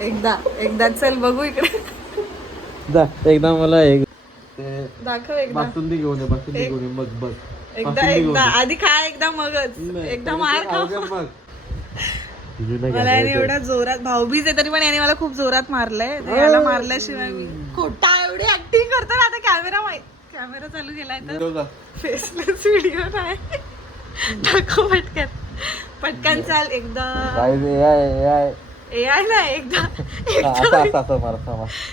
एकदा चल बघू इकडे. एकदा मला एक दाखव एकदा. बासुंदी घेऊन ये मग बघ. एकदा आधी खा, एकदा मगच. एकदा मार खा. मला याने एवढ्या जोरात, भाऊबीज आहे तरी पण याने मला खूप जोरात मारलंय. याला मारल्याशिवाय मी खोटा एवढी ऍक्टिंग करतो ना. आता कॅमेरा चालू केलाय तर फेसलेस व्हिडिओ नाही. दाखव पटकन चाल. एकदा AI नाही, एकदा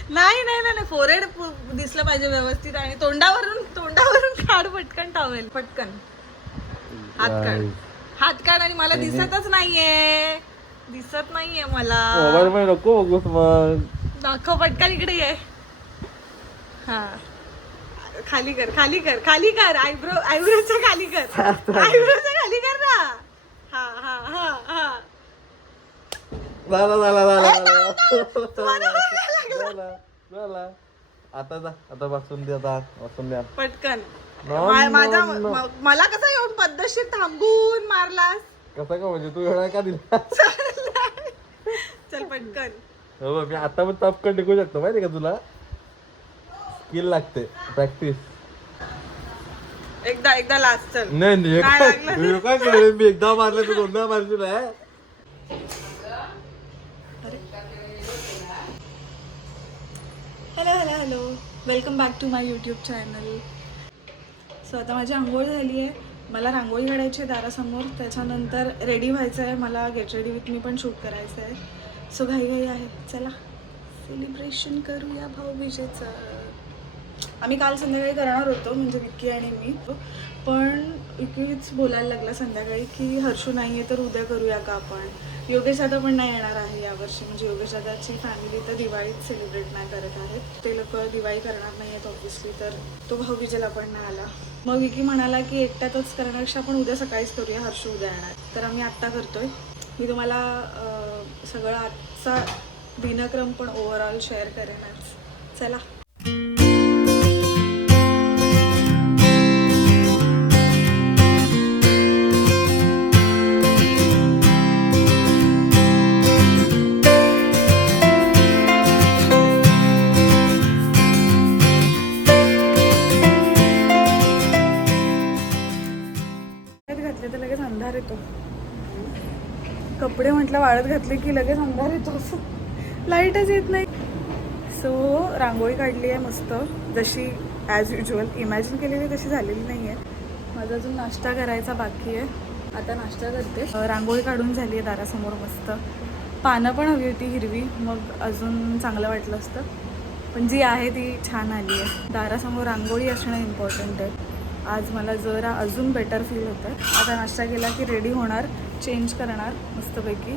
नाही फोरहेड दिसलं पाहिजे व्यवस्थित. आणि तोंडावरून काढ पटकन टॉवेल. पटकन हात काढ. आणि मला दिसत नाहीये मला. नको मग दाखव पटकन. इकडे ये. हा खाली कर आयब्रोच्या खाली कर ना. हा आता बसून द्या पटकन. माझा मला कसं येऊन पद्धतशीर थांबून मारलास. कसं का म्हणजे तू एवढा का दिला. चल पटकन. हो मी आता पण टपकन टिकू शकतो माहिती का तुला. स्किल लागते, प्रॅक्टिस. एकदा लास्ट चल. नाही काय करेल मी. एकदा मारलं तू दोनदा मारशील. Hello welcome back to my YouTube channel. So आता माझी आंघोळ झाली आहे. मला रांगोळी काढायची आहे दारासमोर. त्याच्यानंतर रेडी व्हायचं आहे. मला गेट रेडी विथ मी पण शूट करायचं आहे. सो घाई आहे. चला सेलिब्रेशन करूया भाऊबीजेचं. आम्ही काल संध्याकाळी करणार होतो, म्हणजे विक्की आणि मी. पण विक्कीच बोलायला लागला संध्याकाळी की हर्षू नाही आहे तर उद्या करूया का आपण. योगेश दादा पण नाही येणार आहे यावर्षी. म्हणजे योगेश दादाची फॅमिली तर दिवाळीत सेलिब्रेट नाही करत आहेत. ते लोक दिवाळी करणार नाही आहेत ऑब्व्हियसली. तर तो भाऊबीजेला पण नाही आला. मग विकी म्हणाला की एकट्यातच करण्यापेक्षा आपण उद्या सकाळीच करूया, हर्षू उद्या येणार. तर आम्ही आत्ता करतोय. मी तुम्हाला सगळं आजचा दिनक्रम पण ओव्हरऑल शेअर करेनच. चला. घातले तर लगेच अंधार येतो. कपडे म्हटलं वाळत घातले की लगेच अंधार येतो. लाईटच येत नाही. सो रांगोळी काढली आहे मस्त, जशी ॲज युज्युअल इमॅजिन केलेली तशी झालेली नाही आहे. माझा अजून नाश्ता करायचा बाकी आहे. आता नाश्ता करते. रांगोळी काढून झाली आहे दारासमोर मस्त. पानं पण हवी होती हिरवी, मग अजून चांगलं वाटलं असतं. पण जी आहे ती छान आली आहे. दारासमोर रांगोळी असणं इम्पॉर्टंट आहे. आज मला जरा अजून बेटर फील होतं. आता नाश्ता केला की रेडी होणार, चेंज करणार मस्तपैकी.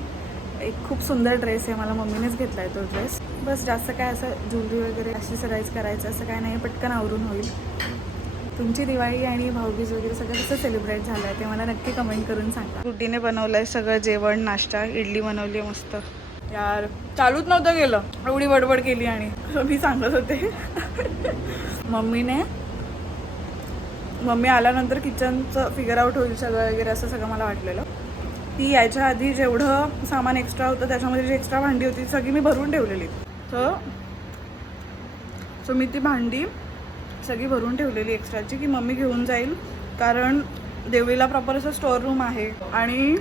एक खूप सुंदर ड्रेस आहे, मला मम्मीनेच घेतला आहे तो ड्रेस. बस जास्त काय असं ज्वेलरी वगैरे ॲक्सेसराईज करायचं असं काय नाही, पटकन आवरून होईल. तुमची दिवाळी आणि भाऊबीज वगैरे सगळं कसं सेलिब्रेट झालं आहे ते मला नक्की कमेंट करून सांगा. रुटीने बनवलं आहे सगळं जेवण, नाश्ता. इडली बनवली आहे मस्त. यार चालूच नव्हतं गेलं, एवढी बडबड केली. आणि मी सांगत होते मम्मी आल्यानंतर किचनचं फिगर आउट होईल सगळं वगैरे असं सगळं मला वाटलेलं. ती यायच्या आधी जेवढं सामान एक्स्ट्रा होतं त्याच्यामध्ये जी एक्स्ट्रा भांडी होती सगळी मी भरून ठेवलेली. सो मी ती भांडी सगळी भरून ठेवलेली एक्स्ट्राची की मम्मी घेऊन जाईल. कारण देवळीला प्रॉपर असं स्टोअर रूम आहे आणि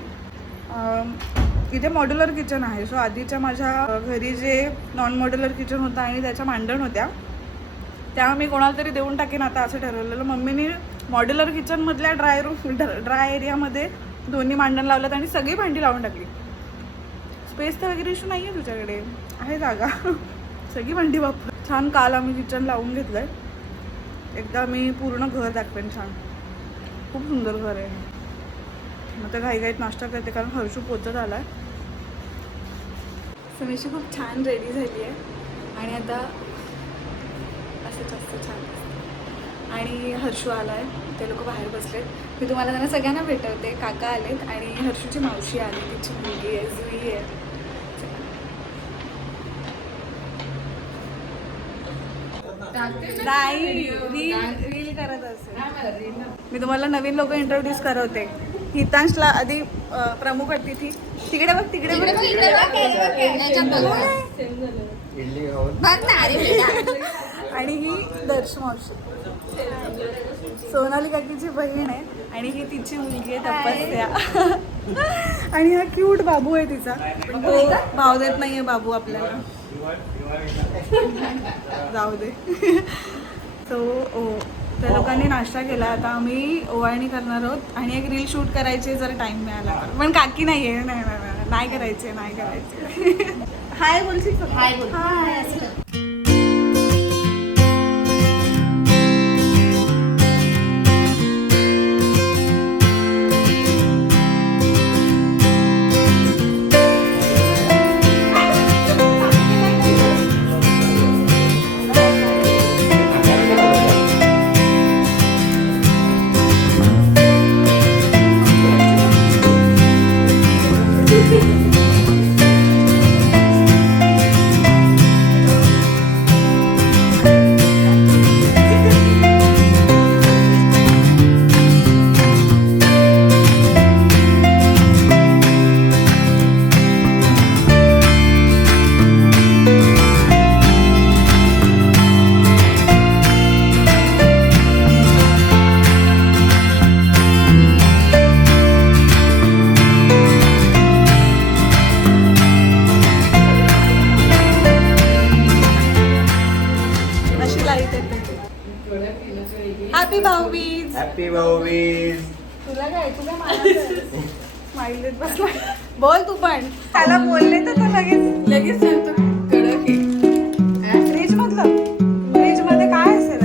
इथे मॉड्युलर किचन आहे. सो आधीच्या माझ्या घरी जे नॉन मॉड्युलर किचन होतं आणि त्याच्या मांडण होत्या त्या मी कोणाला तरी देऊन टाकेन आता असं ठरवलेलं. मम्मीने मॉड्युलर किचनमधल्या ड्राय एरियामध्ये दोन्ही मांडण लावल्यात आणि सगळी भांडी लावून टाकली. स्पेस तर वगैरे इशू नाही आहे, तुझ्याकडे आहे जागा. सगळी भांडी वापर. छान काल आम्ही किचन लावून घेतलं आहे. एकदा मी पूर्ण घर दाखवेन. छान खूप सुंदर घर आहे. मग तर घाईघाईत नाश्ता करते कारण हर्षू पोचत आला आहे. समीशी खूप छान रेडी झाली आहे आणि आता असं जास्त छान. आणि हर्षू आला आहे, ते लोक बाहेर बसलेत. मी तुम्हाला त्यांना सगळ्यांना भेटवते. काका आलेत आणि हर्षूची मावशी आली, तिची मुलगी आहे, जुई आहे. रील करत असेल. मी तुम्हाला नवीन लोक इंट्रोड्यूस करवते. हितांशला आधी प्रमुख अतिथी तिकडे बघ तिकडे बघ इडली खाऊन आणि ही दर्श मावशी सोनाली काकीची बहीण आहे आणि ही तिची मुलगी आहे तपस्या आणि हा क्यूट बाबू आहे तिचा पण तो भाव देत नाहीये बाबू आपल्याला जाऊ दे सो त्या लोकांनी नाश्ता केला आता आम्ही ओवाळणी करणार आहोत आणि एक रील शूट करायची जर टाइम मिळाला तर पण काकी नाही आहे नाही करायचे हाय बोलशील hi happy Bhaubeej happy Bhaubeej. तुला काय स्माइल देत बसला बोल तू पण त्याला बोलले तर तो लगेच सांगतो कडक फ्रीज मधलं फ्रीज मध्ये काय असेल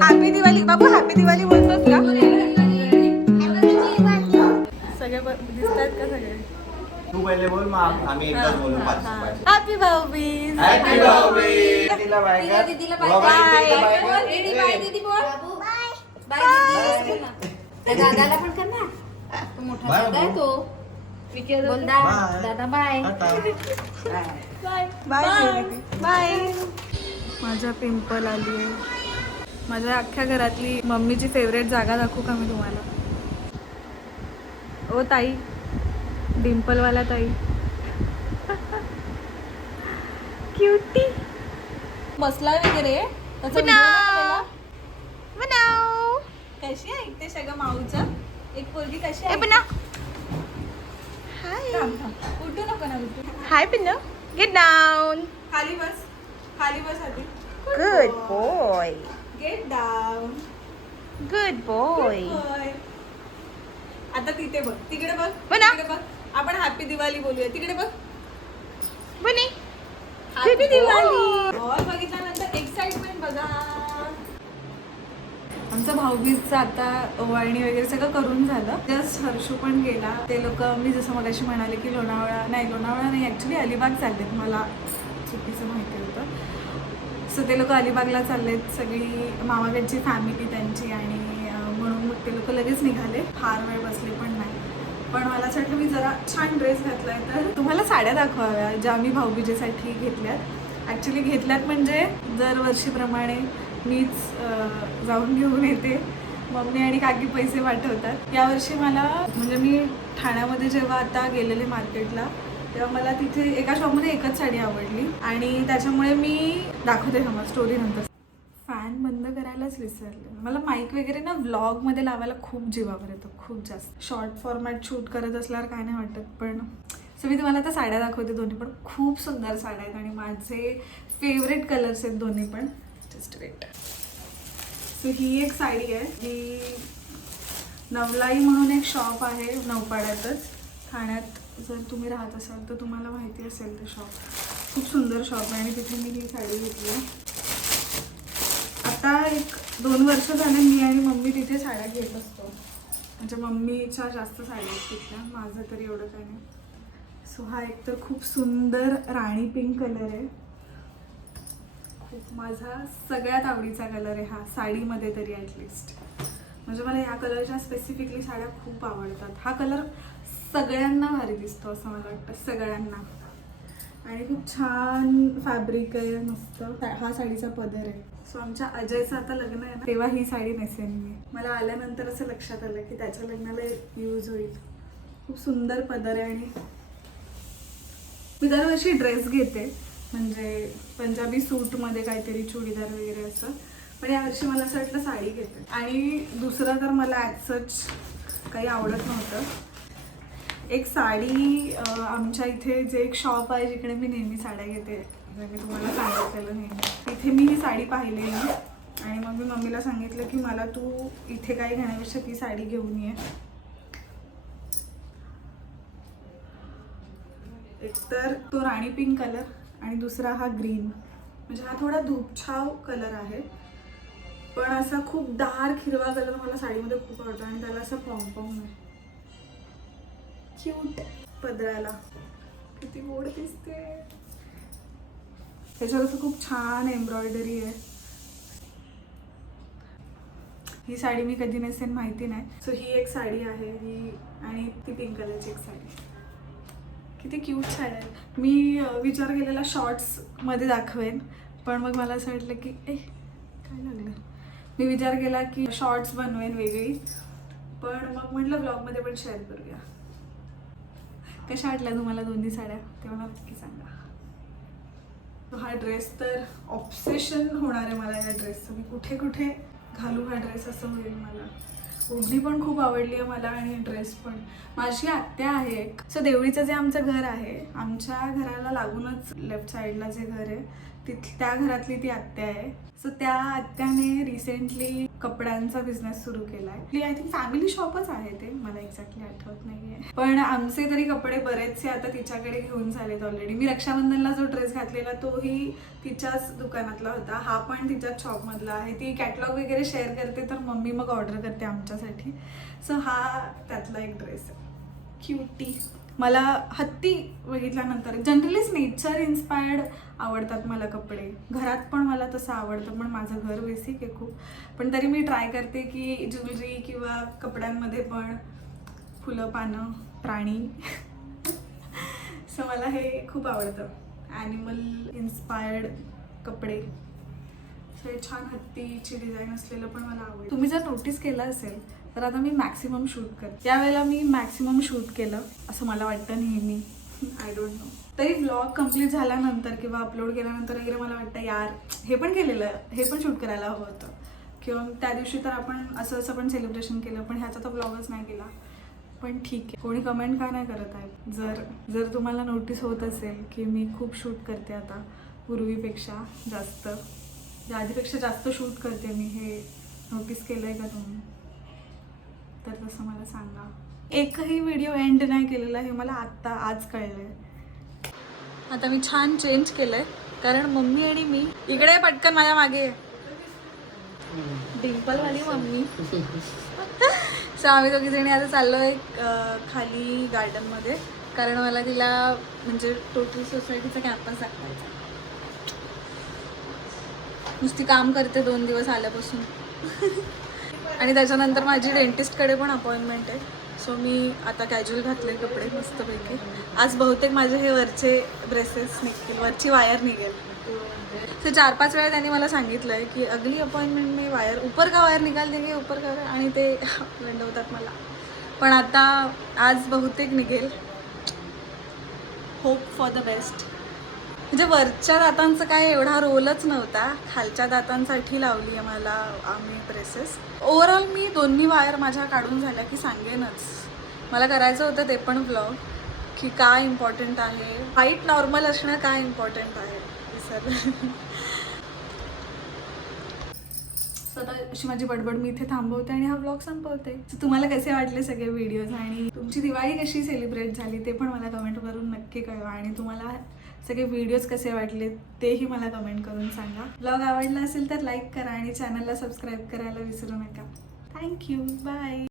हॅपी दिवाळी बाबू हॅपी दिवाळी बोलतोस का सगळे दिसतात का सगळे तू पहिले बोल मग आम्ही एकदाच बोलू पाच. Happy Bhaubeej happy Bhaubeej. दीदीला बाय कर. दीदीला बाय. बाय दीदी बाय दीदी बोल बाय दीदी त्या दादाला पण कर ना तो मोठा बाय, दादा आहे तो बोल दादा बाय बाय बाय बाय माझा पिंपल आली आहे माझ्या अख्ख्या घरातली मम्मीची फेवरेट जागा दाखवू का मी तुम्हाला ओ ताई डिम्पलवाला ताई क्यूटी बसला वगैरे त्याचा कशी ऐकते सगळं माऊचं एक पोरगी कशी आहे उठू नको ना उठू Hi, Pino. Get down. खाली बस आधी Good boy. Get down Good boy. आता तिथे बघ तिकडे बघ बना. तिकडे बघ आपण हॅपी दिवाळी बोलूया तिकडे बघ Bunny. हॅपी दिवाळी और बघितल्यानंतर एक्साइटमेंट बघा आमचं भाऊबीजचं आता ओवाळणी वगैरे सगळं करून झालं जस्ट हर्षू पण गेला ते लोक मी जसं मगाशी म्हणाले की लोणावळा नाही ॲक्च्युली अलिबाग चाललेत मला चुकीचं माहिती होतं सो ते लोक अलिबागला चाललेत सगळी मामाकडची फॅमिली त्यांची आणि म्हणून मग ते लोक लगेच निघाले फार वेळ बसले पण नाही पण मला असं वाटलं मी जरा छान ड्रेस घातला आहे तर तुम्हाला साड्या दाखवाव्या ज्या मी भाऊबीजेसाठी घेतल्यात ॲक्च्युली घेतल्यात म्हणजे दरवर्षीप्रमाणे मीच जाऊन घेऊन येते मम्मी आणि काकी पैसे पाठवतात यावर्षी मला म्हणजे मी ठाण्यामध्ये जेव्हा आता गेलेले मार्केटला तेव्हा मला तिथे एका शॉपमध्ये एकच साडी आवडली आणि त्याच्यामुळे मी दाखवते समज स्टोरी नंतर फॅन बंद करायलाच विसरले मला माईक वगैरे ना व्लॉगमध्ये लावायला खूप जीवावर येतं खूप जास्त शॉर्ट फॉर्मॅट शूट करत असल्यावर काय नाही वाटत पण सो मी तुम्हाला आता साड्या दाखवते दोन्ही पण खूप सुंदर साड्या आहेत आणि माझे फेवरेट कलर्स आहेत दोन्ही पण जस्ट वेट सो ही एक साडी आहे ही नवलाई म्हणून एक शॉप आहे नौपाड्यातच ठाण्यात जर तुम्ही राहत असाल तर तुम्हाला माहिती असेल ते शॉप खूप सुंदर शॉप आहे आणि तिथे मी ही साडी घेतली आहे आता 1-2 वर्ष झाले मी आणि मम्मी तिथे साड्या घेत असतो म्हणजे मम्मीच्या जास्त साड्या आहेत तिथल्या माझं तरी एवढं काही नाही सो हा एक तर खूप सुंदर राणी पिंक कलर आहे खूप माझा सगळ्यात आवडीचा कलर आहे हा साडीमध्ये तरी ॲटलिस्ट म्हणजे मला ह्या कलरच्या स्पेसिफिकली साड्या खूप आवडतात हा कलर सगळ्यांना भारी दिसतो असं मला वाटतं सगळ्यांना आणि खूप छान फॅब्रिक आहे मस्त हा साडीचा पदर आहे सो आमच्या अजयचं आता लग्न आहे ना, तेव्हा ही साडी नेसेन मी. मला आल्यानंतर असं लक्षात आलं की त्याच्या लग्नाला यूज होईल. खूप सुंदर पदर आहे. आणि मी दरवर्षी ड्रेस घेते, म्हणजे पंजाबी सूटमध्ये काहीतरी चुडीदार वगैरे असं, पण यावर्षी मला असं वाटलं साडी घेते. आणि दुसरं तर मला ॲज सच काही आवडत नव्हतं. एक साडी आमच्या इथे जे एक शॉप आहे जिकडे मी नेहमी साड्या घेते, मी तुम्हाला सांगितलेलं नेहमी, तिथे मी ही साडी पाहिलेली आणि मग मी मम्मीला सांगितलं की मला तू इथे काही घेण्यापेक्षा ती साडी घेऊन ये. एक तर तो राणी पिंक कलर आणि दुसरा हा ग्रीन, म्हणजे हा थोडा धूपछाव कलर आहे, पण असा खूप डार्क हिरवा कलर मला साडीमध्ये खूप आवडतो. आणि त्याला असं पॉम्पॉम आहे, क्यूट पदराला, किती गोड दिसते. त्याच्यावर असं खूप छान एम्ब्रॉयडरी आहे. ही साडी मी कधी नेसेन माहिती नाही. सो ही एक साडी आहे ही, आणि ती पिंक कलरची एक साडी. किती क्यूट साडी आहे. मी विचार केलेला शॉर्ट्समध्ये दाखवेन, पण मग मला असं वाटलं की काय लागलं. मी विचार केला की शॉर्ट्स बनवेन वेगळी, पण मग म्हटलं ब्लॉगमध्ये पण शेअर करूया. कशा वाटल्या तुम्हाला दोन्ही साड्या ते मला नक्की सांगा. हा ड्रेस तर ऑब्सेशन होणार आहे मला या ड्रेसचं. मी कुठे कुठे घालू हा ड्रेस असं होईल मला. ओढणी पण खूप आवडली आहे मला आणि ड्रेस पण. माझी आत्या आहे एक. सो देवळीचं जे आमचं घर आहे, आमच्या घराला लागूनच लेफ्ट साईडला जे घर आहे त्या घरातली ती आत्या आहे. सो त्या आत्याने रिसेंटली कपड्यांचा बिझनेस सुरू केला आहे. आय थिंक फॅमिली शॉपच आहे ते, मला एक्झॅक्टली आठवत नाही आहे, पण आमचे तरी कपडे बरेचसे आता तिच्याकडे घेऊन झालेत ऑलरेडी. मी रक्षाबंधनला जो ड्रेस घातलेला तोही तिच्याच दुकानातला होता, हा पण तिच्याच शॉपमधला आहे. ती कॅटलॉग वगैरे शेअर करते तर मम्मी मग ऑर्डर करते आमच्यासाठी. सो हा त्यातला एक ड्रेस आहे, क्यूटी. मला हत्ती बघितल्यानंतर जनरलीच नेचर इन्स्पायर्ड आवडतात मला कपडे. घरात पण मला तसं आवडतं, पण माझं घर बेसिक आहे खूप, पण तरी मी ट्राय करते की ज्वेलरी किंवा कपड्यांमध्ये पण फुलं, पानं, प्राणी. सो मला हे खूप आवडतं, ॲनिमल इन्स्पायर्ड कपडे. सो हे छान हत्तीची डिझाईन असलेलं पण मला आवडतं. तुम्ही जर नोटीस केलं असेल तर आता मी मॅक्सिमम शूट करते. यावेळेला मी मॅक्सिमम शूट केलं असं मला वाटतं नेहमी. I don't know. तरी ब्लॉग कम्प्लीट झाल्यानंतर किंवा अपलोड केल्यानंतर वगैरे मला वाटतं यार हे पण केलेलं, हे पण शूट करायला हवं होतं. किंवा त्या दिवशी तर आपण असं पण सेलिब्रेशन केलं, पण ह्याचा तर ब्लॉगच नाही केला. पण ठीक आहे, कोणी कमेंट का नाही करत आहे. जर तुम्हाला नोटीस होत असेल की मी खूप शूट करते आता पूर्वीपेक्षा जास्त, आधीपेक्षा जास्त शूट करते मी, हे नोटीस केलं आहे का तुम्ही, तर तसं मला सांगा. एकही व्हिडिओ एंड नाही केलेला हे मला आज कळलं आहे. आता मी छान चेंज केलं आहे कारण मम्मी आणि मी इकडे पटकन माझ्या मागे डिंपलवाली मम्मी. सो आम्ही दोघीजणी आता चाललो आहे खाली गार्डनमध्ये, कारण मला तिला म्हणजे टोटल सोसायटीचा कॅम्पस दाखवायचा. नुसती काम करते 2 दिवस आल्यापासून. आणि त्याच्यानंतर माझी डेंटिस्टकडे पण अपॉइंटमेंट आहे. सो मी आता कॅज्युअल घातले कपडे मस्तपैकी. आज बहुतेक माझे हे वरचे ब्रेसेस निघतील, वरची वायर निघेल. सो 4-5 वेळा त्यांनी मला सांगितलं आहे की अगली अपॉइंटमेंट मी वायर ऊपर का वायर निकाल देंगे, ऊपर का वायर, आणि ते गंडवतात मला. पण आता आज बहुतेक निघेल. Hope for the best. म्हणजे वरच्या दातांचा काय एवढा रोलच नव्हता, खालच्या दातांसाठी लावली आहे मला आम्ही ब्रेसेस. ओव्हरऑल मी दोन्ही वायर माझ्या काढून झाल्या की सांगेनच. मला करायचं होतं ते पण ब्लॉग की काय इम्पॉर्टंट आहे, हाईट नॉर्मल असणं काय इम्पॉर्टंट आहे विसरलं. आता अशी माझी बडबड मी इथे थांबवते आणि हा ब्लॉग संपवते. तुम्हाला कसे वाटले सगळे व्हिडिओज आणि तुमची दिवाळी कशी सेलिब्रेट झाली ते पण मला कमेंट करून नक्की कळवा. आणि तुम्हाला सगळे व्हिडिओज कसे वाटले तेही मला कमेंट करून सांगा. ब्लॉग आवडला असेल तर लाईक करा आणि चॅनलला सबस्क्राईब करायला विसरू नका. थँक्यू. बाय.